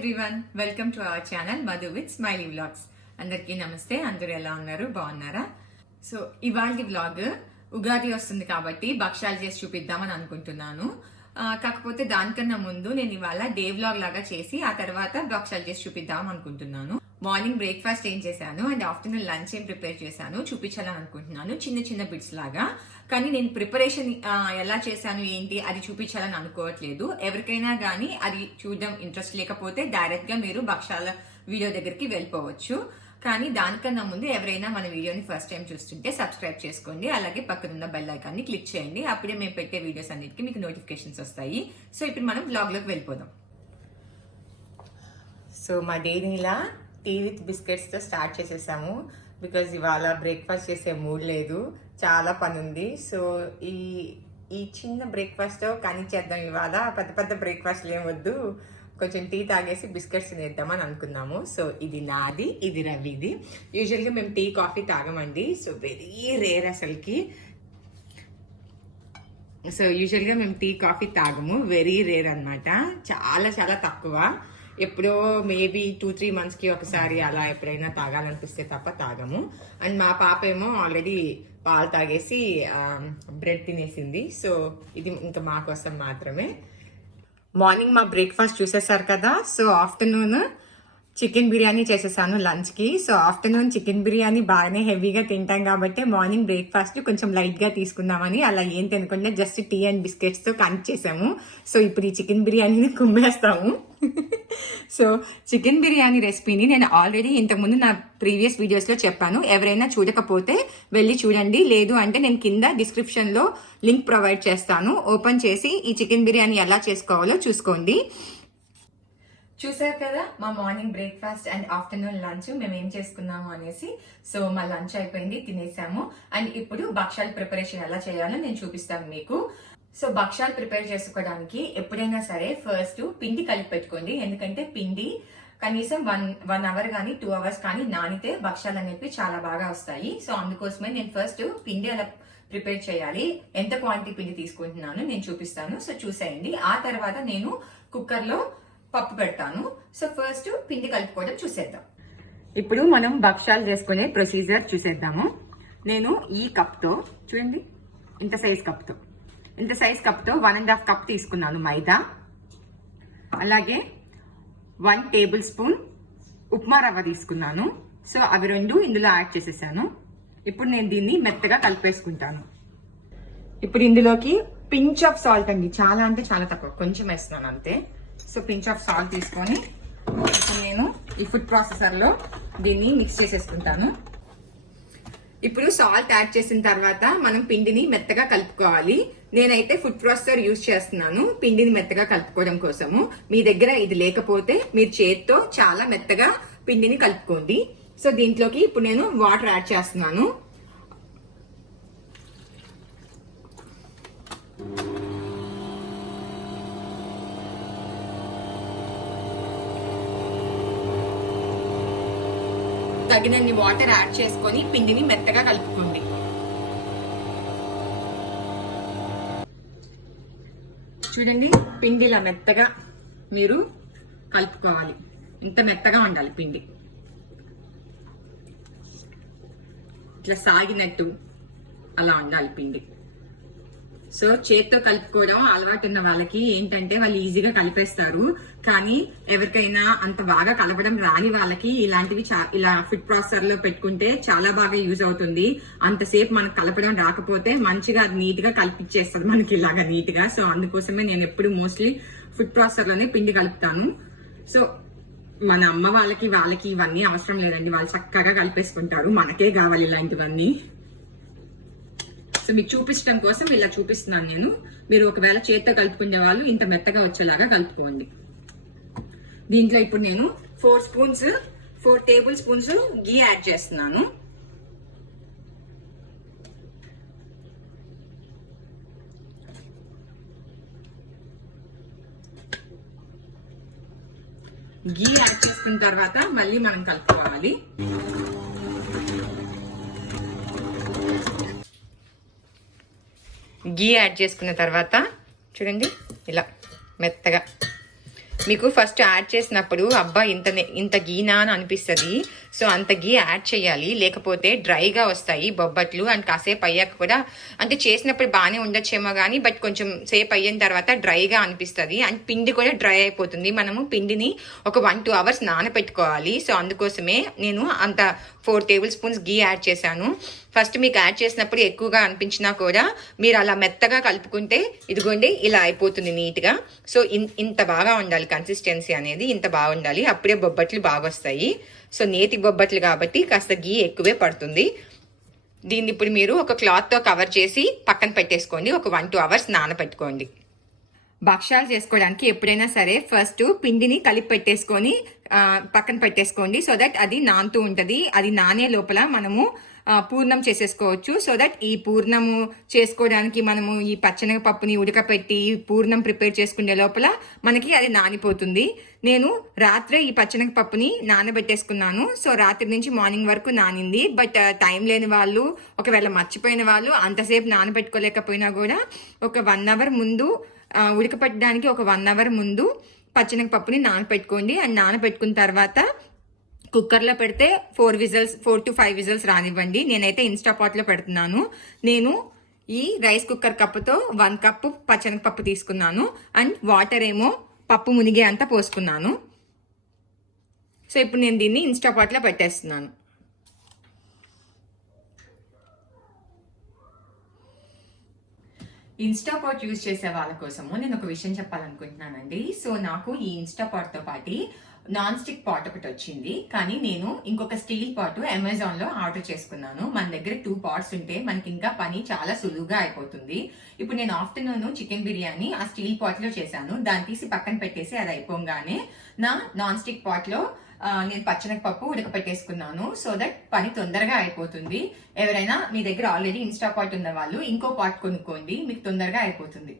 Everyone, welcome to our channel Madhu with smiley vlogs. అందరికీ నమస్తే. అందరూ ఎలా ఉన్నారు? బాగున్నారా? సో ఇవాళ వ్లాగ్ ఉగాది వస్తుంది కాబట్టి భక్ష్యాలు చేసి చూపిద్దామని అనుకుంటున్నాను. కాకపోతే దానికన్నా ముందు నేను ఇవాళ డే వ్లాగ్ లాగా చేసి ఆ తర్వాత భక్ష్యాలు చేసి చూపిద్దాం అనుకుంటున్నాను. మార్నింగ్ బ్రేక్ఫాస్ట్ ఏం చేశాను అండ్ ఆఫ్టర్నూన్ లంచ్ ఏం ప్రిపేర్ చేశాను చూపించాలని అనుకుంటున్నాను, చిన్న చిన్న బిట్స్ లాగా. కానీ నేను ప్రిపరేషన్ ఎలా చేశాను ఏంటి అది చూపించాలని అనుకోవట్లేదు. ఎవరికైనా కానీ అది చూడడం ఇంట్రెస్ట్ లేకపోతే డైరెక్ట్ గా మీరు భక్ష్యాల వీడియో దగ్గరికి వెళ్ళిపోవచ్చు. కానీ దానికన్నా ముందు ఎవరైనా మన వీడియోని ఫస్ట్ టైం చూస్తుంటే సబ్స్క్రైబ్ చేసుకోండి, అలాగే పక్కనున్న బెల్ ఐకాన్ని క్లిక్ చేయండి. అప్పుడే మేము పెట్టే వీడియోస్ అన్నిటికీ మీకు నోటిఫికేషన్స్ వస్తాయి. సో ఇప్పుడు మనం బ్లాగ్ లోకి వెళ్ళిపోదాం. సో మా డేని ఇలా టీ విత్ బిస్కెట్స్ తో స్టార్ట్ చేసేసాము. బికాజ్ ఇవాళ బ్రేక్ఫాస్ట్ చేసే మూడ్ లేదు, చాలా పని ఉంది. సో ఈ చిన్న బ్రేక్ఫాస్ట్ తో కానీ చేద్దాం. ఇవాళ పెద్ద పెద్ద బ్రేక్ఫాస్ట్లు ఏం వద్దు, కొంచెం టీ తాగేసి బిస్కెట్స్ తినేద్దామని అనుకున్నాము. సో ఇది నాది, ఇది రవిది. యూజువల్గా మేము టీ కాఫీ తాగమండి. సో వెరీ రేర్ అసలుకి. సో యూజువల్గా మేము టీ కాఫీ తాగము, వెరీ రేర్ అనమాట. చాలా చాలా తక్కువ. ఎప్పుడో మేబీ 2-3 monthsకి ఒకసారి అలా ఎప్పుడైనా తాగాలనిపిస్తే తప్ప తాగము. అండ్ మా పాప ఏమో ఆల్రెడీ పాలు తాగేసి బ్రెడ్ తినేసింది. సో ఇది ఇంకా మా కోసం మాత్రమే. మార్నింగ్ మా బ్రేక్ఫాస్ట్ చూసేసారు కదా. సో ఆఫ్టర్నూన్ చికెన్ బిర్యానీ చేసేసాను లంచ్కి. సో ఆఫ్టర్నూన్ చికెన్ బిర్యానీ బాగానే హెవీగా తింటాం కాబట్టి మార్నింగ్ బ్రేక్ఫాస్ట్ కొంచెం లైట్గా తీసుకుందామని అలా ఏం తినకుండా జస్ట్ టీ అండ్ బిస్కెట్స్తో కనెక్ట్ చేసాము. సో ఇప్పుడు ఈ చికెన్ బిర్యానీని కుమ్మేస్తాము. సో చికెన్ బిర్యానీ రెసిపీని నేను ఆల్రెడీ ఇంతకుముందు నా ప్రీవియస్ వీడియోస్లో చెప్పాను. ఎవరైనా చూడకపోతే వెళ్ళి చూడండి, లేదు అంటే నేను కింద డిస్క్రిప్షన్లో లింక్ ప్రొవైడ్ చేస్తాను. ఓపెన్ చేసి ఈ చికెన్ బిర్యానీ ఎలా చేసుకోవాలో చూసుకోండి. చూసారు కదా మా morning breakfast and afternoon lunch మేము ఏం చేసుకున్నాము అనేసి. సో మా లంచ్ అయిపోయింది, తినేసాము. అండ్ ఇప్పుడు భక్ష్యాల ప్రిపరేషన్ ఎలా చేయాలో నేను చూపిస్తాను మీకు. సో భక్ష్యాలు ప్రిపేర్ చేసుకోవడానికి ఎప్పుడైనా సరే ఫస్ట్ పిండి కలిపి పెట్టుకోండి. ఎందుకంటే పిండి కనీసం 1 hour కానీ 2 hours కానీ నానితే భక్ష్యాలు అనేవి చాలా బాగా వస్తాయి. సో అందుకోసమే నేను ఫస్ట్ పిండి అలా ప్రిపేర్ చేయాలి. ఎంత క్వాంటిటీ పిండి తీసుకుంటున్నాను నేను చూపిస్తాను. సో చూసేయండి. ఆ తర్వాత నేను కుక్కర్లో పప్పు పెడతాను. సో ఫస్ట్ పిండి కలుపుకోవడం చూసేద్దాం. ఇప్పుడు మనం భక్ష్యాలు చేసుకునే ప్రొసీజర్ చూసేద్దాము. నేను ఈ కప్తో చూడండి, ఇంత సైజ్ కప్తో 1.5 కప్ తీసుకున్నాను మైదా. అలాగే 1 tablespoon ఉప్మా రవ్వ తీసుకున్నాను. సో అవి 2 ఇందులో యాడ్ చేసేసాను. ఇప్పుడు నేను దీన్ని మెత్తగా కలిపేసుకుంటాను. ఇప్పుడు ఇందులోకి పించ్ ఆఫ్ సాల్ట్ అండి, చాలా అంటే చాలా తక్కువ, కొంచెం వేస్తున్నాను అంతే. సో పించ్ ఆఫ్ సాల్ట్ తీసుకొని ఇప్పుడు నేను ఈ ఫుడ్ ప్రాసెసర్లో దీన్ని మిక్స్ చేసేసుకుంటాను. ఇప్పుడు సాల్ట్ యాడ్ చేసిన తర్వాత మనం పిండిని మెత్తగా కలుపుకోవాలి. నేనైతే ఫుడ్ ప్రాసెసర్ యూజ్ చేస్తున్నాను పిండిని మెత్తగా కలుపుకోవడం కోసము. మీ దగ్గర ఇది లేకపోతే మీరు చేత్తో చాలా మెత్తగా పిండిని కలుపుకోండి. సో దీంట్లోకి ఇప్పుడు నేను వాటర్ యాడ్ చేస్తున్నాను. తగినన్ని వాటర్ యాడ్ చేసుకొని పిండిని మెత్తగా కలుపుకోండి. చూడండి, పిండి ఇలా మెత్తగా మీరు కలుపుకోవాలి. ఇంత మెత్తగా ఉండాలి పిండి, ఇట్లా సాగినట్టు అలా ఉండాలి పిండి. సో చేత్తో కలుపుకోవడం అలవాటు ఉన్న వాళ్ళకి ఏంటంటే వాళ్ళు ఈజీగా కలిపేస్తారు. కానీ ఎవరికైనా అంత బాగా కలపడం రాని వాళ్ళకి ఇలాంటివి ఇలా ఫుడ్ ప్రాసెసర్ లో పెట్టుకుంటే చాలా బాగా యూజ్ అవుతుంది. అంతసేపు మనకు కలపడం రాకపోతే మంచిగా అది నీట్ గా కలిపిచ్చేస్తుంది మనకి ఇలాగా నీట్ గా. సో అందుకోసమే నేను ఎప్పుడు మోస్ట్లీ ఫుడ్ ప్రాసెసర్ లోనే పిండి కలుపుతాను. సో మన అమ్మ వాళ్ళకి ఇవన్నీ అవసరం లేదండి, వాళ్ళు చక్కగా కలిపేసుకుంటారు. మనకే కావాలి ఇలాంటివన్నీ. సో మీకు చూపించడం కోసం ఇలా చూపిస్తున్నాను నేను. మీరు ఒకవేళ చేత్తో కలుపుకునే వాళ్ళు ఇంత మెత్తగా వచ్చేలాగా కలుపుకోండి. దీంట్లో ఇప్పుడు నేను 4 tablespoons గీ యాడ్ చేస్తున్నాను. గీ యాడ్ చేసుకున్న తర్వాత మళ్ళీ మనం కలుపుకోవాలి. గీ యాడ్ చేసుకున్న తర్వాత చూడండి ఇలా మెత్తగా మీకు ఫస్ట్ యాడ్ చేసినప్పుడు అబ్బా ఇంత గీనా అని అనిపిస్తుంది. సో అంత గీ యాడ్ చేయాలి, లేకపోతే డ్రైగా వస్తాయి బొబ్బట్లు. అండ్ కాసేపు అయ్యాక కూడా అంటే చేసినప్పుడు బాగానే ఉండొచ్చేమో కానీ బట్ కొంచెం సేపు అయిన తర్వాత డ్రైగా అనిపిస్తుంది. అండ్ పిండి కూడా డ్రై అయిపోతుంది. మనము పిండిని ఒక 1-2 అవర్స్ నానపెట్టుకోవాలి. సో అందుకోసమే నేను అంత 4 టేబుల్ స్పూన్స్ గీ యాడ్ చేశాను. ఫస్ట్ మీకు యాడ్ చేసినప్పుడు ఎక్కువగా అనిపించినా కూడా మీరు అలా మెత్తగా కలుపుకుంటే ఇదిగోండి ఇలా అయిపోతుంది నీట్గా. సో ఇంత బాగా ఉండాలి కన్సిస్టెన్సీ అనేది, ఇంత బాగుండాలి. అప్పుడే బొబ్బట్లు బాగా వస్తాయి. సో నేతి బొబ్బట్లు కాబట్టి కాస్త గీ ఎక్కువే పడుతుంది. దీన్ని ఇప్పుడు మీరు ఒక క్లాత్తో కవర్ చేసి పక్కన పెట్టేసుకోండి. ఒక 1-2 అవర్స్ నానపెట్టుకోండి. భక్ష్యాలు చేసుకోవడానికి ఎప్పుడైనా సరే ఫస్ట్ పిండిని కలిపి పెట్టేసుకొని పక్కన పెట్టేసుకోండి. సో దట్ అది నానుతూ ఉంటుంది. అది నానే లోపల మనము పూర్ణం చేసేసుకోవచ్చు. సో దట్ ఈ పూర్ణము చేసుకోవడానికి మనము ఈ పచ్చనగపప్పుని ఉడకపెట్టి పూర్ణం ప్రిపేర్ చేసుకునే లోపల మనకి అది నానిపోతుంది. నేను రాత్రే ఈ పచ్చనగపప్పుని నానబెట్టేసుకున్నాను. సో రాత్రి నుంచి మార్నింగ్ వరకు నానింది. బట్ టైం లేని వాళ్ళు, ఒకవేళ మర్చిపోయిన వాళ్ళు అంతసేపు నానబెట్టుకోలేకపోయినా కూడా ఒక 1 అవర్ ముందు ఉడకపెట్టడానికి ఒక 1 అవర్ ముందు పచ్చనగపప్పుని నానపెట్టుకోండి. అండ్ నానపెట్టుకున్న తర్వాత కుక్కర్లో పెడితే 4 to 5 విజిల్స్ రానివ్వండి. నేనైతే ఇన్స్టాపాట్ లో పెడుతున్నాను. నేను ఈ రైస్ కుక్కర్ కప్పుతో 1 కప్పు పచ్చనగపప్పు తీసుకున్నాను. అండ్ వాటర్ ఏమో పప్పు మునిగే అంతా పోసుకున్నాను. సో ఇప్పుడు నేను దీన్ని ఇన్స్టాపాట్ లో పెట్టేస్తున్నాను. ఇన్స్టాపాట్ యూజ్ చేసే వాళ్ళ కోసము నేను ఒక విషయం చెప్పాలనుకుంటున్నానండి. సో నాకు ఈ ఇన్స్టాపాట్ తో పాటు నాన్ స్టిక్ పాట్ ఒకటి వచ్చింది. కానీ నేను ఇంకొక స్టీల్ పాట్ అమెజాన్ లో ఆర్డర్ చేసుకున్నాను. మన దగ్గర 2 పాట్స్ ఉంటే మనకి ఇంకా పని చాలా సులువుగా అయిపోతుంది. ఇప్పుడు నేను ఆఫ్టర్నూన్ చికెన్ బిర్యానీ ఆ స్టీల్ పాట్ లో చేశాను. దాన్ని తీసి పక్కన పెట్టేసి అది అయిపోగానే నా నాన్ స్టిక్ పాట్ లో నేను పచ్చనగపప్పు ఉడకపెట్టేసుకున్నాను. సో దట్ పని తొందరగా అయిపోతుంది. ఎవరైనా మీ దగ్గర ఆల్రెడీ ఇన్స్టా పాట్ ఉన్న వాళ్ళు ఇంకో పాట్ కొనుక్కోండి, మీకు తొందరగా అయిపోతుంది.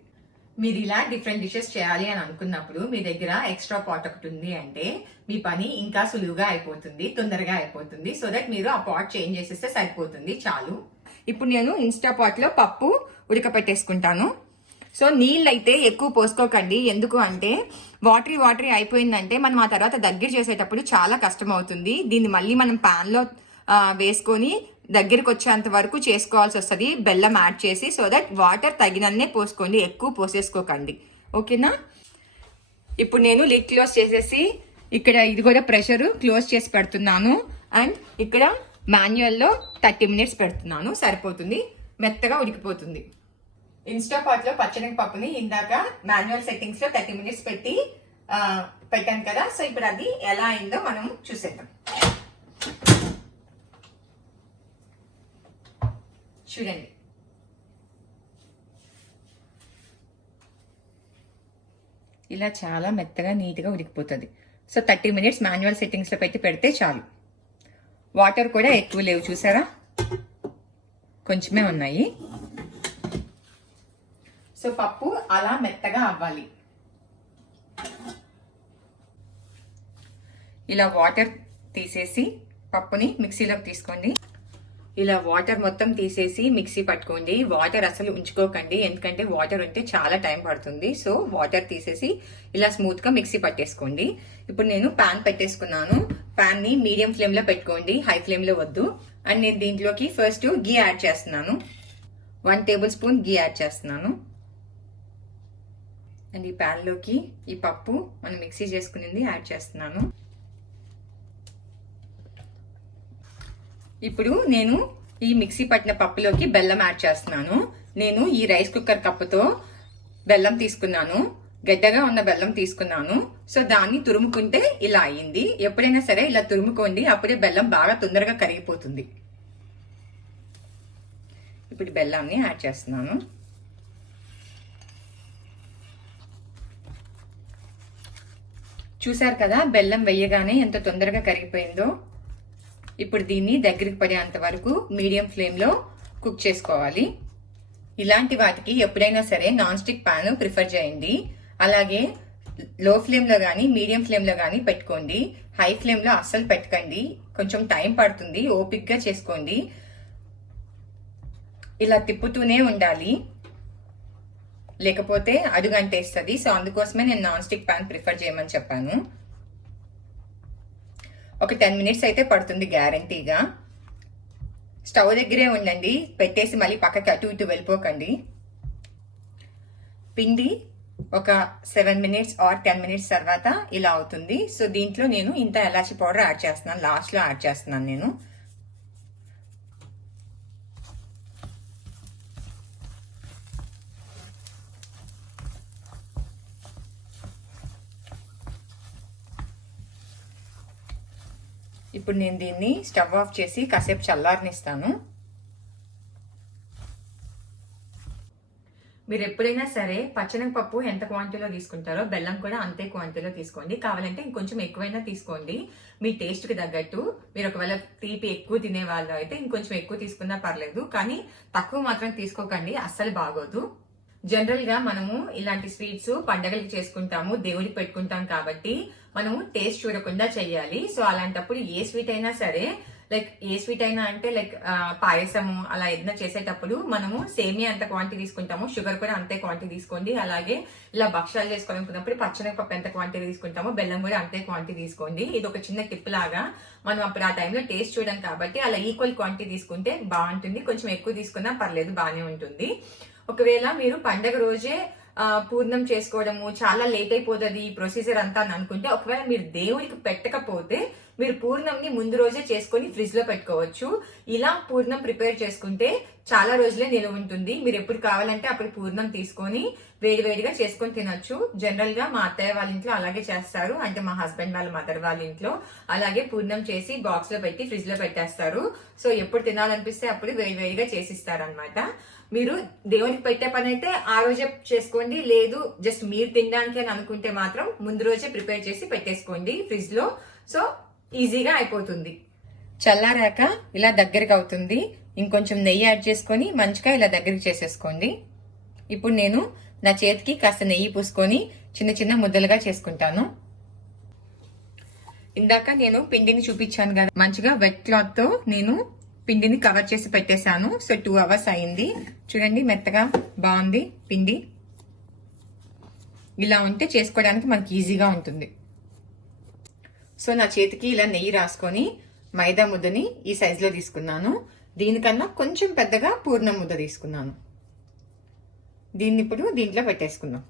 మీరు ఇలా డిఫరెంట్ డిషెస్ చేయాలి అని అనుకున్నప్పుడు మీ దగ్గర ఎక్స్ట్రా పాట్ ఒకటి ఉంది అంటే మీ పని ఇంకా సులువుగా అయిపోతుంది, తొందరగా అయిపోతుంది. సో దట్ మీరు ఆ పాట్ చేంజ్ చేసేస్తే సరిపోతుంది, చాలు. ఇప్పుడు నేను ఇన్స్టా పాట్ లో పప్పు ఉడకపెట్టేసుకుంటాను. సో నీళ్ళు అయితే ఎక్కువ పోసుకోకండి. ఎందుకు అంటే వాటరీ అయిపోయిందంటే మనం ఆ తర్వాత దగ్గర చేసేటప్పుడు చాలా కష్టం అవుతుంది. దీన్ని మళ్ళీ మనం పాన్ లో వేసుకొని దగ్గరికి వచ్చేంత వరకు చేసుకోవాల్సి వస్తుంది, బెల్లం యాడ్ చేసి. సో దట్ వాటర్ తగినన్నే పోసుకోండి, ఎక్కువ పోసేసుకోకండి. ఓకేనా? ఇప్పుడు నేను లిడ్ క్లోజ్ చేసేసి ఇక్కడ ఇది కూడా ప్రెషర్ క్లోజ్ చేసి పెడుతున్నాను. అండ్ ఇక్కడ మాన్యువల్లో 30 మినిట్స్ పెడుతున్నాను, సరిపోతుంది, మెత్తగా ఉడికిపోతుంది. ఇన్స్టాపాట్ లో పచ్చనగపప్పుని ఇందాక మాన్యువల్ సెట్టింగ్స్ లో 30 మినిట్స్ పెట్టాను కదా. సో ఇప్పుడు అది ఎలా అయిందో మనం చూసేద్దాం. చూడండి, ఇలా చాలా మెత్తగా నీట్గా ఉడికిపోతుంది. సో 30 మినిట్స్ మాన్యువల్ సెట్టింగ్స్ లో పెడితే చాలు. వాటర్ కూడా ఎక్కువ లేవు, చూసారా, కొంచెమే ఉన్నాయి. సో పప్పు అలా మెత్తగా అవ్వాలి. ఇలా వాటర్ తీసేసి పప్పుని మిక్సీలోకి తీసుకోండి. ఇలా వాటర్ మొత్తం తీసేసి మిక్సీ పట్టుకోండి. వాటర్ అసలు ఉంచుకోకండి, ఎందుకంటే వాటర్ ఉంటే చాలా టైం పడుతుంది. సో వాటర్ తీసేసి ఇలా స్మూత్ గా మిక్సీ పట్టేసుకోండి. ఇప్పుడు నేను పాన్ పెట్టేసుకున్నాను. పాన్ ని మీడియం ఫ్లేమ్ లో పెట్టుకోండి, హై ఫ్లేమ్ లో వద్దు. అండ్ నేను దీంట్లోకి ఫస్ట్ గీ యాడ్ చేస్తున్నాను. 1 టేబుల్ స్పూన్ గీ యాడ్ చేస్తున్నాను. అండ్ ఈ పాన్ లోకి ఈ పప్పు మనం మిక్సీ చేసుకునేది యాడ్ చేస్తున్నాను. ఇప్పుడు నేను ఈ మిక్సీ పట్టిన పప్పులోకి బెల్లం యాడ్ చేస్తున్నాను. నేను ఈ రైస్ కుక్కర్ కప్పుతో బెల్లం తీసుకున్నాను, గడ్డగా ఉన్న బెల్లం తీసుకున్నాను. సో దాన్ని తురుముకుంటే ఇలా అయ్యింది. ఎప్పుడైనా సరే ఇలా తురుముకోండి, అప్పుడే బెల్లం బాగా తొందరగా కరిగిపోతుంది. ఇప్పుడు బెల్లాన్ని యాడ్ చేస్తున్నాను. చూసారు కదా బెల్లం వేయగానే ఎంత తొందరగా కరిగిపోయిందో. ఇప్పుడు దీన్ని దగ్గరికి పడేంత వరకు మీడియం ఫ్లేమ్ లో కుక్ చేసుకోవాలి. ఇలాంటి వాటికి ఎప్పుడైనా సరే నాన్ స్టిక్ పాన్ ప్రిఫర్ చేయండి. అలాగే లో ఫ్లేమ్ లో గానీ మీడియం ఫ్లేమ్ లో గానీ పెట్టుకోండి. హై ఫ్లేమ్ లో అస్సలు పెట్టకండి, కొంచెం టైం పడుతుంది, ఓపిక్ గా చేసుకోండి. ఇలా తిప్పుతూనే ఉండాలి. లేకపోతే అడుగు అంటేస్తుంది. సో అందుకోసమే నేను నాన్ స్టిక్ ప్యాన్ ప్రిఫర్ చేయమని చెప్పాను. ఒక 10 minutes అయితే పడుతుంది గ్యారంటీగా. స్టవ్ దగ్గరే ఉండండి, పెట్టేసి మళ్ళీ పక్కకి అటు ఇటు వెళ్ళిపోకండి. పిండి ఒక 7 minutes or 10 minutes తర్వాత ఇలా అవుతుంది. సో దీంట్లో నేను ఇంత ఎలాచి పౌడర్ యాడ్ చేస్తున్నాను, లాస్ట్లో యాడ్ చేస్తున్నాను నేను. ఇప్పుడు నేను దీన్ని స్టవ్ ఆఫ్ చేసి కాసేపు చల్లారనిస్తాను. మీరు ఎప్పుడైనా సరే పచ్చనగపప్పు ఎంత క్వాంటిటీలో తీసుకుంటారో బెల్లం కూడా అంతే క్వాంటిటీలో తీసుకోండి. కావాలంటే ఇంకొంచెం ఎక్కువైనా తీసుకోండి మీ టేస్ట్కి తగ్గట్టు. మీరు ఒకవేళ తీపి ఎక్కువ తినే వాళ్ళు అయితే ఇంకొంచెం ఎక్కువ తీసుకున్నా పర్లేదు, కానీ తక్కువ మాత్రం తీసుకోకండి, అస్సలు బాగోదు. జనరల్ గా మనము ఇలాంటి స్వీట్స్ పండగలకి చేసుకుంటాము, దేవుడికి పెట్టుకుంటాం కాబట్టి మనము టేస్ట్ చూడకుండా చెయ్యాలి. సో అలాంటప్పుడు ఏ స్వీట్ అయినా సరే, లైక్ ఏ స్వీట్ అయినా అంటే లైక్ పాయసము అలా ఏదైనా చేసేటప్పుడు మనము సేమియా ఎంత క్వాంటిటీ తీసుకుంటామో షుగర్ కూడా అంతే క్వాంటిటీ తీసుకోండి. అలాగే ఇలా భక్షాలు చేసుకోవాలనుకున్నప్పుడు పచ్చనగపప్పు ఎంత క్వాంటిటీ తీసుకుంటామో బెల్లం కూడా అంతే క్వాంటిటీ తీసుకోండి. ఇది ఒక చిన్న టిప్ లాగా. మనం అప్పుడు ఆ టైంలో టేస్ట్ చూడం కాబట్టి అలా ఈక్వల్ క్వాంటిటీ తీసుకుంటే బాగుంటుంది. కొంచెం ఎక్కువ తీసుకున్నా పర్లేదు, బాగానే ఉంటుంది. ఒకవేళ మీరు పండగ రోజే పూర్ణం చేసుకోవడము చాలా లేట్ అయిపోతుంది ఈ ప్రొసీజర్ అంతా అని అనుకుంటే, ఒకవేళ మీరు దేవుడికి పెట్టకపోతే మీరు పూర్ణంని ముందు రోజే చేసుకొని ఫ్రిడ్జ్ లో పెట్టుకోవచ్చు. ఇలా పూర్ణం ప్రిపేర్ చేసుకుంటే చాలా రోజులే నిలువ ఉంటుంది. మీరు ఎప్పుడు కావాలంటే అప్పుడు పూర్ణం తీసుకొని వేడివేడిగా చేసుకొని తినొచ్చు. జనరల్ గా మా అత్తయ్య వాళ్ళ ఇంట్లో అలాగే చేస్తారు, అంటే మా హస్బెండ్ వాళ్ళ మదర్ వాళ్ళ ఇంట్లో అలాగే పూర్ణం చేసి బాక్స్ లో పెట్టి ఫ్రిడ్జ్ లో పెట్టేస్తారు. సో ఎప్పుడు తినాలనిపిస్తే అప్పుడు వేడివేడిగా చేసిస్తారు అనమాట. మీరు దేవునికి పెట్టే పని అయితే ఆ రోజే చేసుకోండి, లేదు జస్ట్ మీరు తినడానికి అని అనుకుంటే మాత్రం ముందు రోజే ప్రిపేర్ చేసి పెట్టేసుకోండి ఫ్రిడ్జ్ లో. సో ఈజీగా అయిపోతుంది. చల్లారాక ఇలా దగ్గరికి అవుతుంది. ఇంకొంచెం నెయ్యి యాడ్ చేసుకొని మంచిగా ఇలా దగ్గరికి చేసేసుకోండి. ఇప్పుడు నేను నా చేతికి కాస్త నెయ్యి పూసుకొని చిన్న చిన్న ముద్దలుగా చేసుకుంటాను. ఇందాక నేను పిండిని చూపించాను కదా, మంచిగా వెట్ క్లాత్ తో నేను పిండిని కవర్ చేసి పెట్టేశాను. సో 2 hours అయింది. చూడండి మెత్తగా బాగుంది పిండి. ఇలా ఉంటే చేసుకోవడానికి మనకి ఈజీగా ఉంటుంది. సో నా చేతికి ఇలా నెయ్యి రాసుకొని మైదా ముద్దని ఈ సైజులో తీసుకున్నాను. దీనికన్నా కొంచెం పెద్దగా పూర్ణం ముద్ద తీసుకున్నాను. దీన్ని ఇప్పుడు దీంట్లో పెట్టేసుకుందాం.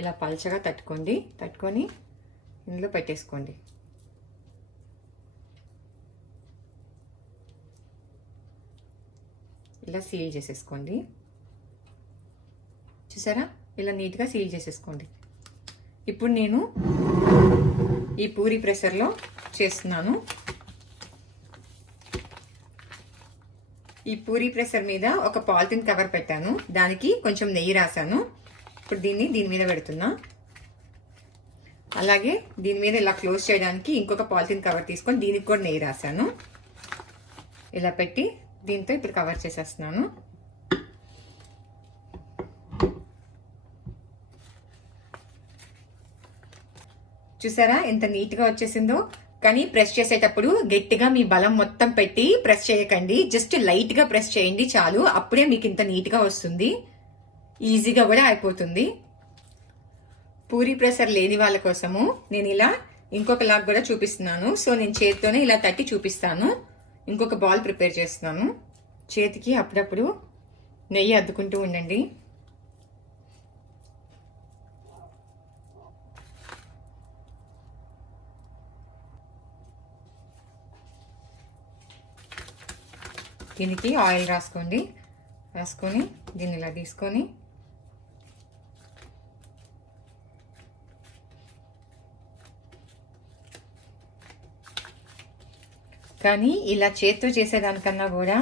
ఇలా పల్చగా తట్టుకొని ఇందులో పెట్టేసుకోండి. ఇలా సీల్ చేసేసుకోండి. చూసారా, ఇలా నీట్గా సీల్ చేసేసుకోండి. ఇప్పుడు నేను ఈ పూరీ ప్రెషర్లో చేస్తున్నాను. ఈ పూరీ ప్రెషర్ మీద ఒక పాలిథిన్ కవర్ పెట్టాను, దానికి కొంచెం నెయ్యి రాశాను. ఇప్పుడు దీని మీద పెడుతున్నా. అలాగే దీని మీద ఇలా క్లోజ్ చేయడానికి ఇంకొక పాలిథిన్ కవర్ తీసుకొని దీనికి కూడా నెయ్యి రాశాను. ఇలా పెట్టి దీంతో ఇప్పుడు కవర్ చేసేస్తున్నాను. చూసారా ఎంత నీట్ గా వచ్చేసిందో. కానీ ప్రెస్ చేసేటప్పుడు గట్టిగా మీ బలం మొత్తం పెట్టి ప్రెస్ చేయకండి, జస్ట్ లైట్ గా ప్రెస్ చేయండి చాలు. అప్పుడే మీకు ఇంత నీట్ గా వస్తుంది, ఈజీగా కూడా అయిపోతుంది. పూరీ ప్రెషర్ లేని వాళ్ళ కోసము నేను ఇలా ఇంకొక లాగ్ కూడా చూపిస్తున్నాను. సో నేను చేతితోనే ఇలా తట్టి చూపిస్తాను. ఇంకొక బాల్ ప్రిపేర్ చేస్తున్నాను. చేతికి అప్పుడప్పుడు నెయ్యి అద్దుకుంటూ ఉండండి. దీనికి ఆయిల్ రాసుకొని దీన్ని ఇలా తీసుకొని కానీ ఇలా చేత్తో చేసేదానికన్నా కూడా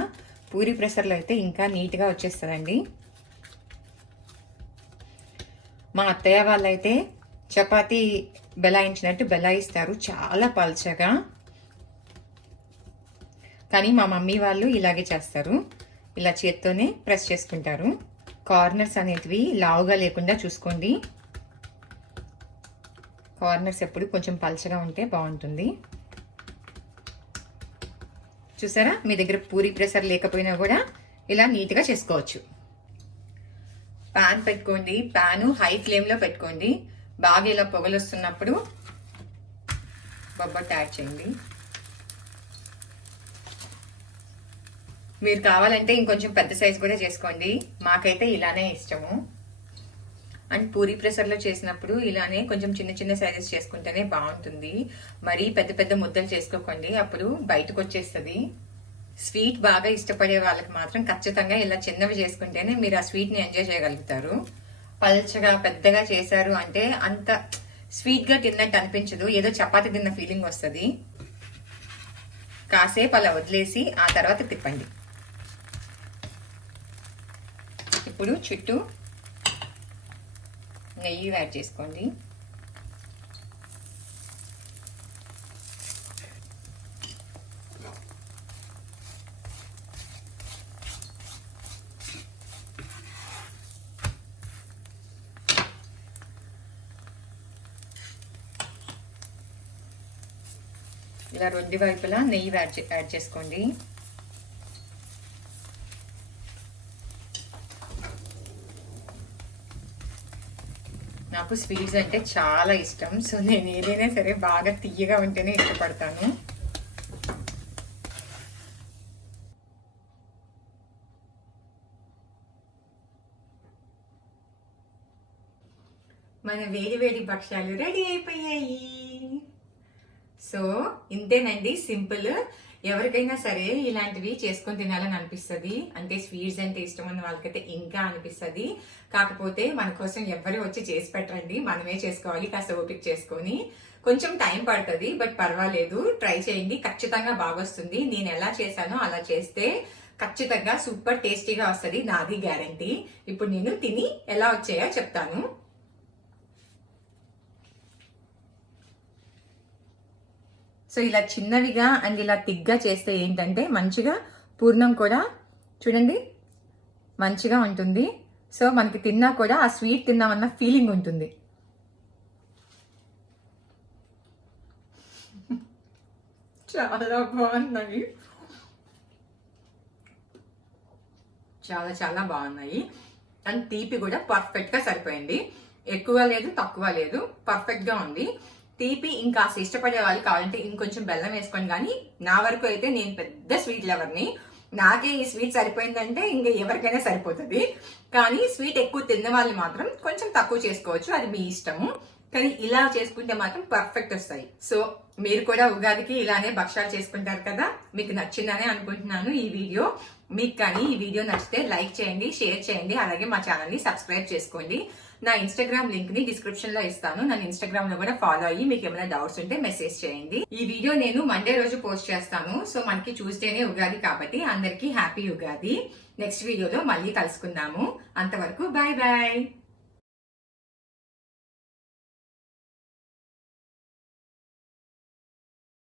పూరీ ప్రెషర్లో అయితే ఇంకా నీట్గా వచ్చేస్తుందండి. మా అత్తయ్య వాళ్ళైతే చపాతీ బెలాయించినట్టు బెలాయిస్తారు, చాలా పల్చగా. కానీ మా మమ్మీ వాళ్ళు ఇలాగే చేస్తారు, ఇలా చేత్తోనే ప్రెస్ చేసుకుంటారు. కార్నర్స్ అనేటివి లావుగా లేకుండా చూసుకోండి. కార్నర్స్ ఎప్పుడు కొంచెం పల్చగా ఉంటే బాగుంటుంది. చూసారా, మీ దగ్గర పూరి ప్రెసర్ లేకపోయినా కూడా ఇలా నీట్గా చేసుకోవచ్చు. పాన్ పెట్టుకోండి, పాను హై ఫ్లేమ్లో పెట్టుకోండి. బాగా ఇలా పొగలు వస్తున్నప్పుడు బొబ్బట్టు యాడ్ చేయండి. మీరు కావాలంటే ఇంకొంచెం పెద్ద సైజ్ కూడా చేసుకోండి, మాకైతే ఇలానే ఇష్టము. అండ్ పూరీ ప్రెసర్లో చేసినప్పుడు ఇలానే కొంచెం చిన్న చిన్న సైజెస్ చేసుకుంటేనే బాగుంటుంది. మరీ పెద్ద పెద్ద ముద్దలు చేసుకోకండి, అప్పుడు బయటకు వచ్చేస్తుంది. స్వీట్ బాగా ఇష్టపడే వాళ్ళకి మాత్రం ఖచ్చితంగా ఇలా చిన్నవి చేసుకుంటేనే మీరు ఆ స్వీట్ని ఎంజాయ్ చేయగలుగుతారు. పల్చగా పెద్దగా చేశారు అంటే అంత స్వీట్గా తిన్నట్టు అనిపించదు, ఏదో చపాతి తిన్న ఫీలింగ్ వస్తుంది. కాసేపు అలా వదిలేసి ఆ తర్వాత తిప్పండి. ఇప్పుడు చుట్టూ నెయ్యి యాడ్ చేసుకోండి. ఇలా రెండు వైపులా నెయ్యి యాడ్ చేసుకోండి. నాకు స్వీట్స్ అంటే చాలా ఇష్టం, సో నేను ఏదైనా సరే బాగా తీయగా ఉంటేనే ఇష్టపడతాను. మన వేడి వేడి భక్ష్యాలు రెడీ అయిపోయాయి. సో ఇంతేనండి, సింపుల్. ఎవరికైనా సరే ఇలాంటివి చేసుకొని తినాలని అనిపిస్తుంది, అంటే స్వీట్స్ అంటే ఇష్టం ఉన్న వాళ్ళకైతే ఇంకా అనిపిస్తుంది. కాకపోతే మన కోసం ఎవరు వచ్చి చేసి పెట్టరండి, మనమే చేసుకోవాలి. కాస్త ఓపిక చేసుకొని కొంచెం టైం పడుతుంది, బట్ పర్వాలేదు, ట్రై చేయండి, ఖచ్చితంగా బాగొస్తుంది. నేను ఎలా చేశానో అలా చేస్తే ఖచ్చితంగా సూపర్ టేస్టీగా వస్తుంది, నాది గ్యారంటీ. ఇప్పుడు నేను తిని ఎలా వచ్చాయో చెప్తాను. సో ఇలా చిన్నవిగా అండ్ ఇలా తిగ్గా చేస్తే ఏంటంటే మంచిగా పూర్ణం కూడా చూడండి మంచిగా ఉంటుంది. సో మనకి తిన్నా కూడా ఆ స్వీట్ తిన్నామన్న ఫీలింగ్ ఉంటుంది. చాలా బాగున్నాయి, చాలా చాలా బాగున్నాయి. అండ్ తీపి కూడా పర్ఫెక్ట్ గా సరిపోయింది, ఎక్కువ లేదు తక్కువ లేదు, పర్ఫెక్ట్ గా ఉంది. తీపి ఇంకా ఇష్టపడే వాళ్ళు కావాలంటే ఇంకొంచెం బెల్లం వేసుకోండి, కానీ నా వరకు అయితే నేను పెద్ద స్వీట్ లవర్ని, నాకే ఈ స్వీట్ సరిపోయిందంటే ఇంకా ఎవరికైనా సరిపోతుంది. కానీ స్వీట్ ఎక్కువ తిన్న వాళ్ళు మాత్రం కొంచెం తక్కువ చేసుకోవచ్చు, అది మీ ఇష్టము. కానీ ఇలా చేసుకుంటే మాత్రం పర్ఫెక్ట్ వస్తాయి. సో మీరు కూడా ఉగాదికి ఇలానే భక్షాలు చేసుకుంటారు కదా, మీకు నచ్చిందనే అనుకుంటున్నాను ఈ వీడియో. మీకు కానీ ఈ వీడియో నచ్చితే లైక్ చేయండి, షేర్ చేయండి, అలాగే మా ఛానల్ ని సబ్స్క్రైబ్ చేసుకోండి. నా ఇన్స్టాగ్రామ్ లింక్ ని డిస్క్రిప్షన్ లో ఇస్తాను, నన్ను ఇన్స్టాగ్రామ్ లో కూడా ఫాలో అయ్యి మీకు ఏమైనా డౌట్స్ ఉంటే మెసేజ్ చేయండి. ఈ వీడియో నేను మండే రోజు పోస్ట్ చేస్తాను, సో మనకి ట్యూస్డేనే ఉగాది కాబట్టి అందరికీ హ్యాపీ ఉగాది. నెక్స్ట్ వీడియోలో మళ్ళీ కలుసుకుందాము, అంతవరకు బాయ్ బాయ్.